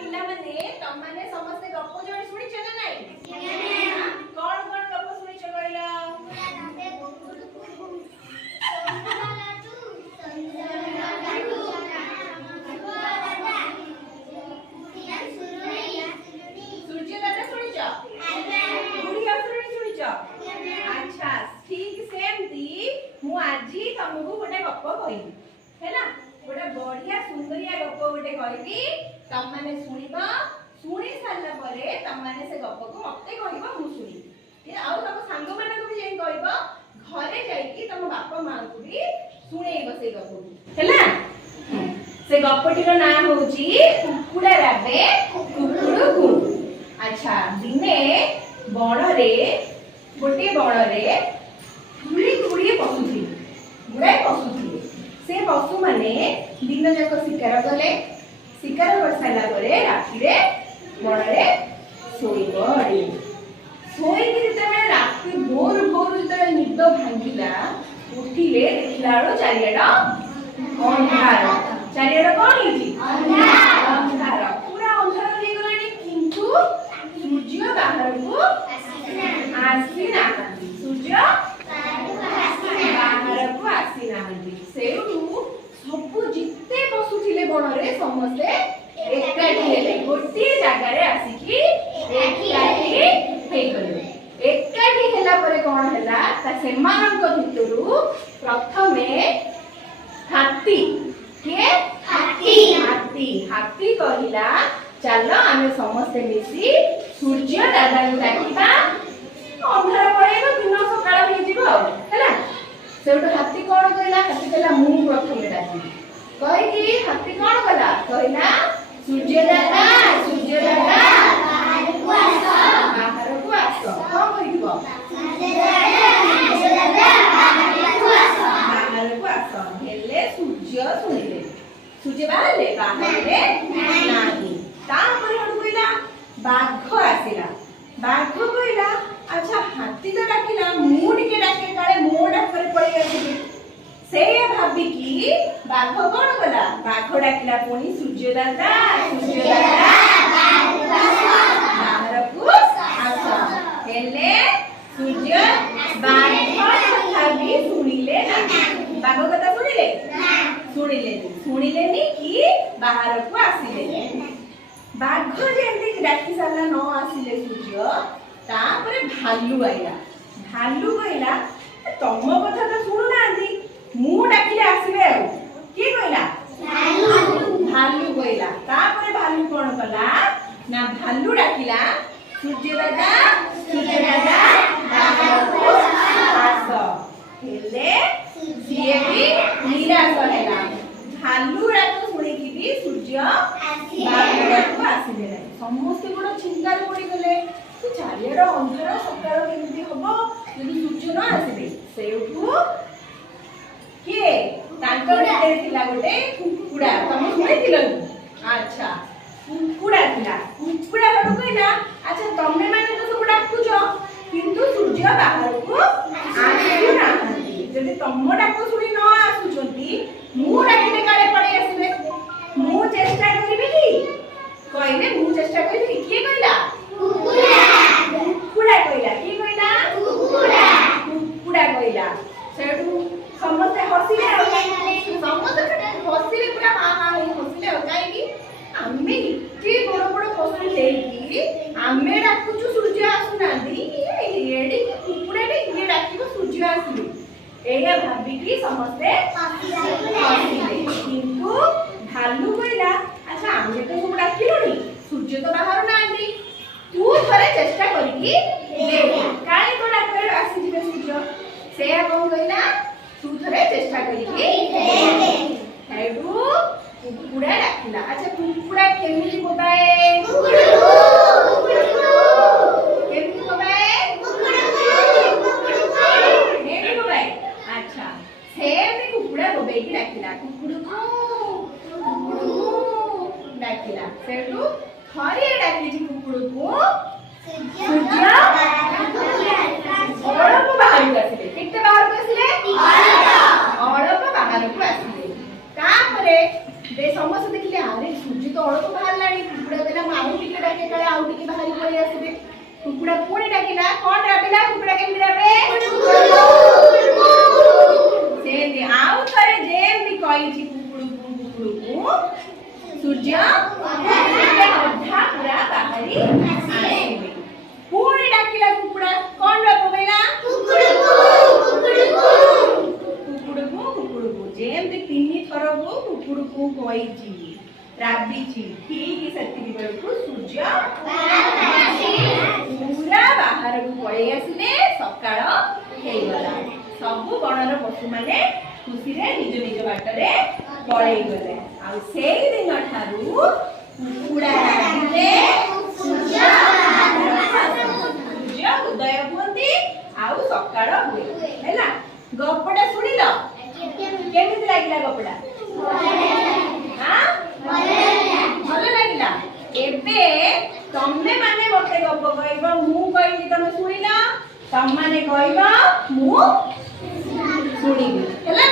पिला माने तम माने समस्त गप्प जोड़ी सुनी चला नाही कौन कौन गप्प सुनी चला सूर्य दादा सुनी जा बुढ़िया सुनी जा अच्छा ठीक सेमती मु आजी तुमको गोटे गप्प कहिबी हैला गोटे बढ़िया सुंदरिया गप्प गोटे कहबी तम माने सुनिबा सुनी सारला परे तम माने से गप्प को मते कहबा मु सुनी ए आउ तम सांग माने को भी जाई कहबा घरे जाई कि तम बापा मां को भी सुनेइबो से गप्प हैला से गप्पटी रो नाम होची कुकुड़ा राबे कुकुड़ू कु अच्छा दिने बण रे गोटे बण रे गुड़ी गुड़ी पशु थी गुड़ाए पशु थी से पशु माने दिन जाक शिकार कले शिकार कर सारा परे राति रे बण रे सोई पड़े सोई कि जते राति भोर भोर जते निद भांगिला उठिले देखिला रो चारियाडा अंधार चारियाडा कोन हिची अंधार पूरा अंधार हो गलानी किंतु सूर्य बाहर को आसी ना सूर्य बाहर को आसी ना सेउटू सब जिते पशु थिले बण रे समस्ते एकाठी हेले गोटे जगह रे आसी कि एकाठी हे गले एकाठी हेला परे कोन हैला ता सेमानक भितरु प्रथमे हाथी के हाथी हाथी हाथी कहिला चलो आमे समस्ते मिसी सूर्य दादा को डाकिबा अंधार पड़ेगा दिन सकाळ हो जिवो हैला सेउट हाथी कोन कहला हाथी कहला मु प्रथमे डाकी कहि कि हाथी कोन कहला कहला सूर्य दादा बाहर को आस कोन कहिबो सूर्य दादा बाहर को आस हेले सूर्य सुनिले सूर्य बाहर रे नाही तापर हट कइला बाघ आसिला बाघ कइला अच्छा हाथी तो डाकिला मु टिके डाके काले मो डाकरे पड़ी आसी से भाबी कि बाघ कोन कला बाघ डाकिला पुनी सूर्य दादा बाहर को आस हेले सूर्य बाघ भाबी सुनिले ना बाघ कथा सुनिले नी कि बाहर को आसिले बाघ जेंति डाकी साला न आसिले सूर्य तापरे भालू आइला भालू कहला तम कथा तो सुनु नांदी मु डाकिले आसीबे आ की कहला भालू कहला तापरे भालू कोन कला ना भालू डाकिला सूर्य दादा बाहर को आस हेले सिए भी निराश हैला भालू डाक सुनी कि भी सूर्य बाहर को आसीले नै समस्त गुण चिंता पड़ी गले चारियाडा अंधार सकाळ केमती हबो यदि सूर्य न आसीबे सेउठू के तांकर भितर थिला गोटे कुकुड़ा तमे सुनिथिलो अच्छा कुकुड़ा थिला कुकुड़ा हडू कहला अच्छा तमे माने तो सब डाकुचो किंतु सूर्य बाहर को आसी ना जदि तम डाक सुनी न आसुचंती मु डाकिले काले पड़े आसीबे मु चेष्टा करिबे कि कहले मु चेष्टा करिबे के कहला कुकुड़ा कहला की कहला कुकुड़ा कहला सेठू समस्त हसिले समस्त हसिले पूरा हां हां हसिले काई कि आमे इते बड़ बड़ फसल लेकी आमे डाकुचु सूर्य आसुनांदी एडी कुकुड़ा रे ये डाकिबो सूर्य आसीबे एया भाबी कि समस्त हसिले किंतु भालू कहला अच्छा आमे तो सब डाकिलोनी सूर्य तो बाहर नांदी तू थरे चेष्टा करिकी देख काई को डाकर आसी जिवे सूर्य से कोन कहला तू थरे चेष्टा करिकी हेडू कुकुड़ा डाकिला अच्छा कुकुड़ा केमिति बोबाए केमिति बोबाए नेमी बोबाए अच्छा सेमी कुकुड़ा बोबे की डाकिला कुकुड़ू डाकिला सेडू थरे डाकी जी कुकुड़ू को सूर्य औरप बाहर को आसिले केते बाहर को आसिले औरप बाहर को आसिले तापरे दे समस्त देखिले अरे सूर्य तो औरप बाहर लानी कुकुड़ा ଟିକେ କାଳେ ଆଉ ଟିକେ ବାହାରି ପଳେଇ ଆସିବେ। କୁକୁଡ଼ା ପୁଣି ଡାକିଲା, କଣ ଡାକିଲା? କୁକୁଡ଼ା କେମିତି ଡାକେ? ସେମିତି ଆଉ ଥରେ ଯେମିତି କହିଛି କୁକୁଡ଼ୁକୁ କୁକୁଡ଼ୁକୁ, ସୂର୍ଯ୍ୟ ଅଧା ପୁରା ବାହାରି ଆସିବେ। ପୁଣି ଡାକିଲା କୁକୁଡ଼ା, କଣ ଡାକ କହିଲା? କୁକୁଡ଼ୁକୁ କୁକୁଡ଼ୁକୁ ଯେମିତି 3 ଥରକୁ କୁକୁଡ଼ୁକୁ କହିଛି, ରାବିଛି, ଠିକ ସେତିକି ବେଳକୁ ସୂର୍ଯ୍ୟ ପୁରା ବାହାରକୁ ପଳେଇ ଆସିଲେ। ସକାଳ ହେଇଗଲା। ସବୁ ବଣର ପଶୁମାନେ ଖୁସିରେ ନିଜ ନିଜ ବାଟରେ ପଳେଇ ଗଲେ। ଆଉ ସେଇ ଦିନ ଠାରୁ କୁକୁଡ଼ା ରାବିଲେ ସୂର୍ଯ୍ୟ ଉଦୟ ହୁଅନ୍ତି ଆଉ ସକାଳ ହୁଏ। ହେଲା, ଗପଟା ଶୁଣିଲ? କେମିତି ଲାଗିଲା ଗପଟା? ଭଲ ଲାଗିଲା। ଏବେ ତମେ ମାନେ ଗୋଟେ ଗପ କହିବ, ମୁଁ କହିଲି ତମେ ଶୁଣିଲ, ତମେ ମାନେ କହିବ ମୁଁ ଶୁଣିବି। ହେଲା।